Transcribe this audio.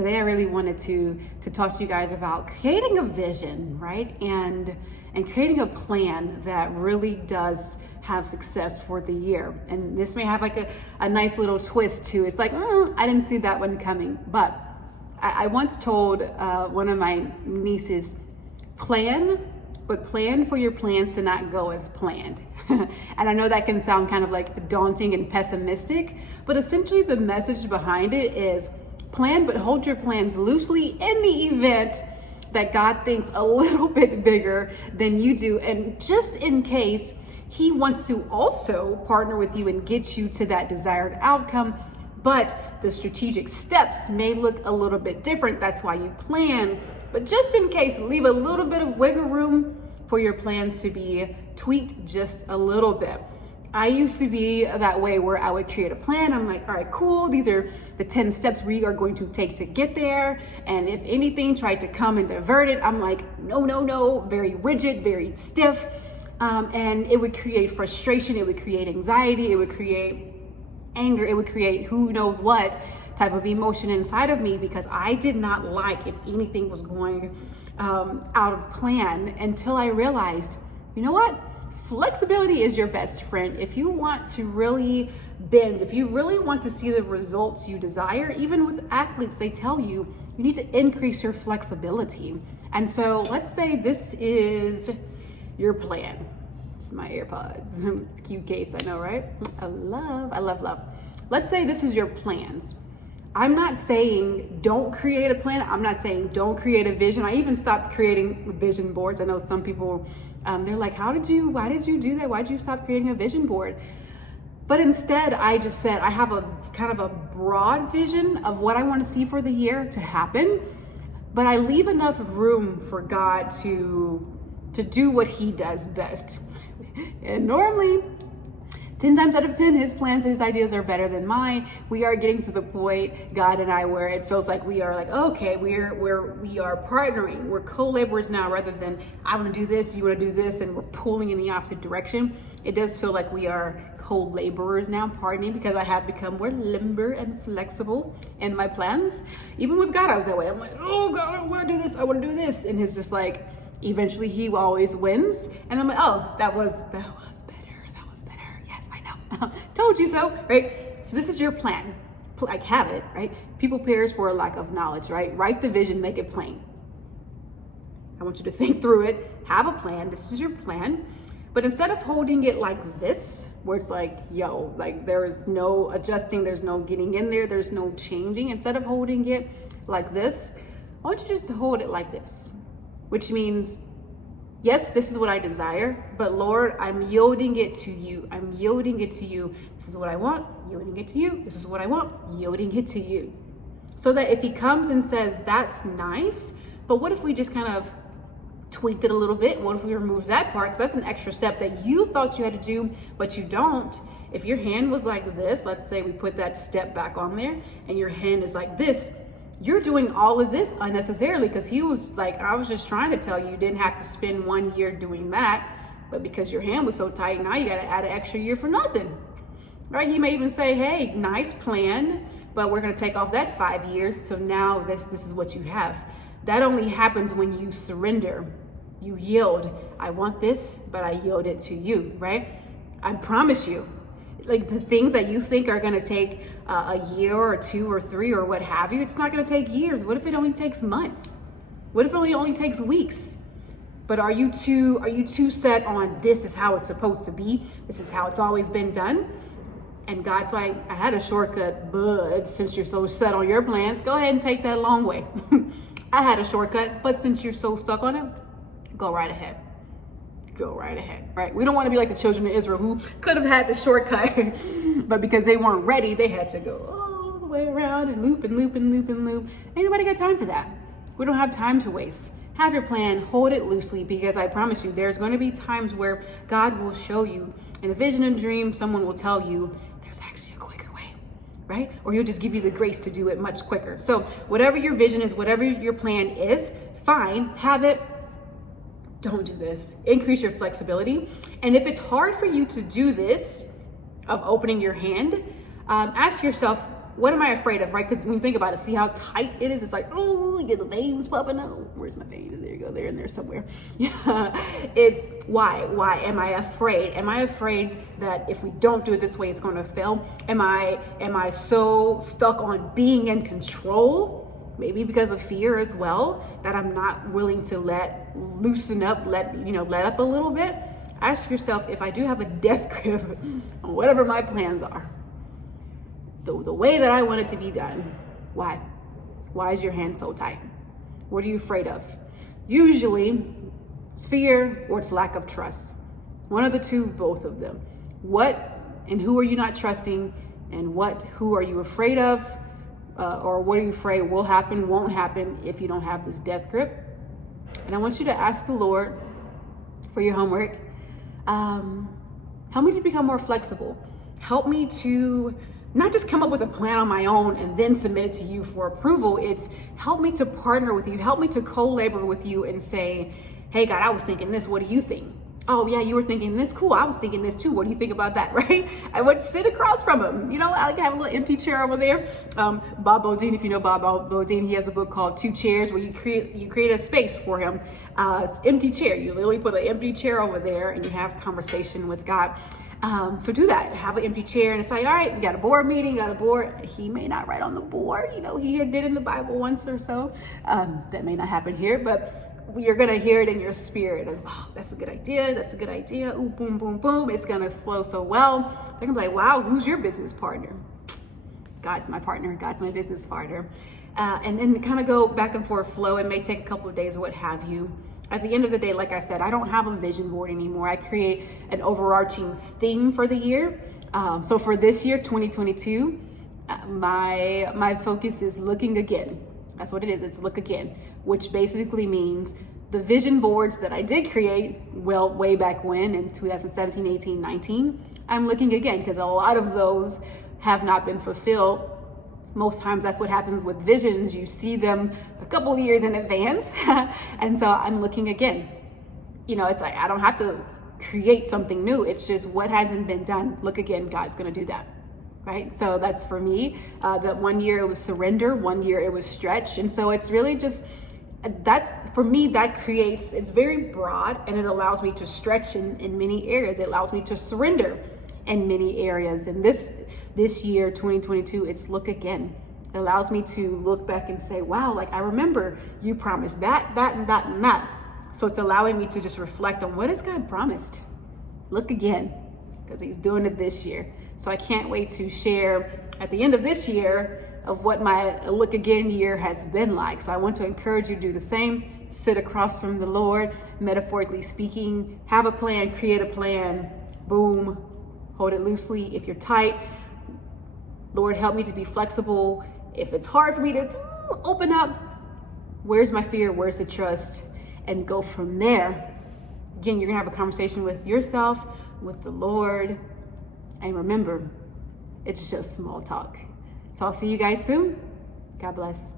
Today I really wanted to talk to you guys about creating a vision, right? And creating a plan that really does have success for the year. And this may have like a nice little twist too. It's like, I didn't see that one coming. But I once told one of my nieces, plan for your plans to not go as planned. And I know that can sound kind of like daunting and pessimistic, but essentially the message behind it is plan, but hold your plans loosely in the event that God thinks a little bit bigger than you do. And just in case he wants to also partner with you and get you to that desired outcome, but the strategic steps may look a little bit different. That's why you plan. But just in case, leave a little bit of wiggle room for your plans to be tweaked just a little bit. I used to be that way where I would create a plan. I'm like, all right, cool. These are the 10 steps we are going to take to get there. And if anything tried to come and divert it, I'm like, no, very rigid, very stiff. And it would create frustration. It would create anxiety. It would create anger. It would create who knows what type of emotion inside of me, because I did not like if anything was going out of plan, until I realized, you know what? Flexibility is your best friend. If you want to really bend, if you really want to see the results you desire, even with athletes, they tell you need to increase your flexibility. And so let's say this is your plan. It's my AirPods. It's a cute case, I know, right? I love. Let's say this is your plans. I'm not saying don't create a plan. I'm not saying don't create a vision. I even stopped creating vision boards. I know some people, they're like, why did you do that? Why did you stop creating a vision board? But instead, I just said, I have a kind of a broad vision of what I want to see for the year to happen, but I leave enough room for God to do what he does best. And normally, 10 times out of 10, his plans, his ideas are better than mine. We are getting to the point, God and I, where it feels like we are like, okay, we are partnering. We're co-laborers now, rather than I want to do this, you want to do this, and we're pulling in the opposite direction. It does feel like we are co-laborers now, partnering, because I have become more limber and flexible in my plans. Even with God, I was that way. I'm like, oh God, I want to do this, I want to do this. And he's just like, eventually he always wins. And I'm like, oh, that was better. Yes, I know. Told you so, right? So this is your plan. Like, have it, right? People perish for a lack of knowledge, right? Write the vision, make it plain. I want you to think through it, have a plan. This is your plan. But instead of holding it like this, where it's like, like there is no adjusting, there's no getting in there, there's no changing. Instead of holding it like this, I want you just to hold it like this, which means, yes, this is what I desire, but Lord, I'm yielding it to you. I'm yielding it to you. This is what I want, yielding it to you. This is what I want, yielding it to you. So that if he comes and says, that's nice, but what if we just kind of tweaked it a little bit? What if we remove that part? Because that's an extra step that you thought you had to do, but you don't. If your hand was like this, let's say we put that step back on there, and your hand is like this, you're doing all of this unnecessarily, because he was like, I was just trying to tell you, you didn't have to spend 1 year doing that, but because your hand was so tight, now you got to add an extra year for nothing, right? He may even say, hey, nice plan, but we're going to take off that 5 years. So now this is what you have. That only happens when you surrender, you yield. I want this, but I yield it to you, right? I promise you, like the things that you think are going to take a year or 2 or 3 or what have you, it's not going to take years. What if it only takes months? What if it only takes weeks? But are you too set on this is how it's supposed to be? This is how it's always been done? And God's like, I had a shortcut, but since you're so set on your plans, go ahead and take that long way. I had a shortcut, but since you're so stuck on it, go right ahead. Go right ahead, right? We don't want to be like the children of Israel who could have had the shortcut, but because they weren't ready, they had to go all the way around and loop and loop and loop and loop. Ain't nobody got time for that. We don't have time to waste. Have your plan, hold it loosely, because I promise you, there's going to be times where God will show you in a vision and dream, someone will tell you there's actually a quicker way, right? Or he'll just give you the grace to do it much quicker. So whatever your vision is, whatever your plan is, fine, have it. Don't do this. Increase your flexibility. And if it's hard for you to do this, of opening your hand, ask yourself, What am I afraid of, right? Because when you think about it, see how tight it is? It's like, oh, you get the veins popping out. Where's my veins? There you go. They're in there somewhere. It's why? Why am I afraid? Am I afraid that if we don't do it this way, it's going to fail? Am I so stuck on being in control? Maybe because of fear as well, that I'm not willing to loosen up, let up a little bit. Ask yourself, if I do have a death grip on whatever my plans are, the way that I want it to be done, why? Why is your hand so tight? What are you afraid of? Usually it's fear or it's lack of trust. One of the two, both of them. What and who are you not trusting, and who are you afraid of? Or what are you afraid will happen, won't happen if you don't have this death grip? And I want you to ask the Lord for your homework. Help me to become more flexible. Help me to not just come up with a plan on my own and then submit it to you for approval. It's help me to partner with you. Help me to co-labor with you and say, hey God, I was thinking this. What do you think? Oh yeah, you were thinking this. Cool. I was thinking this too. What do you think about that? Right? I would sit across from him. I like to have a little empty chair over there. Bob Beaudine, if you know Bob Beaudine, he has a book called Two Chairs, where you create a space for him. It's empty chair. You literally put an empty chair over there and you have conversation with God. So do that. Have an empty chair and it's like, all right, we got a board meeting, He may not write on the board. He had did in the Bible once or so. That may not happen here, but you're going to hear it in your spirit. Oh, that's a good idea. That's a good idea. Ooh, boom, boom, boom. It's going to flow so well. They're going to be like, wow, who's your business partner? God's my partner. God's my business partner. And then kind of go back and forth flow. It may take a couple of days or what have you. At the end of the day, like I said, I don't have a vision board anymore. I create an overarching theme for the year. So for this year, 2022, my focus is looking again. That's what it is. It's look again, which basically means the vision boards that I did create, well, way back when in 2017, 18, 19, I'm looking again because a lot of those have not been fulfilled. Most times that's what happens with visions. You see them a couple of years in advance. And so I'm looking again. It's like, I don't have to create something new. It's just what hasn't been done. Look again, God's going to do that. Right? So that's for me. That 1 year it was surrender, 1 year it was stretch. And so it's really just, that's for me, that creates, it's very broad and it allows me to stretch in many areas. It allows me to surrender in many areas. And this year, 2022, it's look again. It allows me to look back and say, wow, like I remember you promised that, and that. So it's allowing me to just reflect on what has God promised. Look again, because he's doing it this year. So I can't wait to share at the end of this year of what my look again year has been like. So I want to encourage you to do the same. Sit across from the Lord, metaphorically speaking, have a plan, create a plan, boom, hold it loosely. If you're tight, Lord, help me to be flexible. If it's hard for me to open up, where's my fear? Where's the trust? And go from there. Again, you're gonna have a conversation with yourself, with the Lord. And remember, it's just small talk. So I'll see you guys soon. God bless.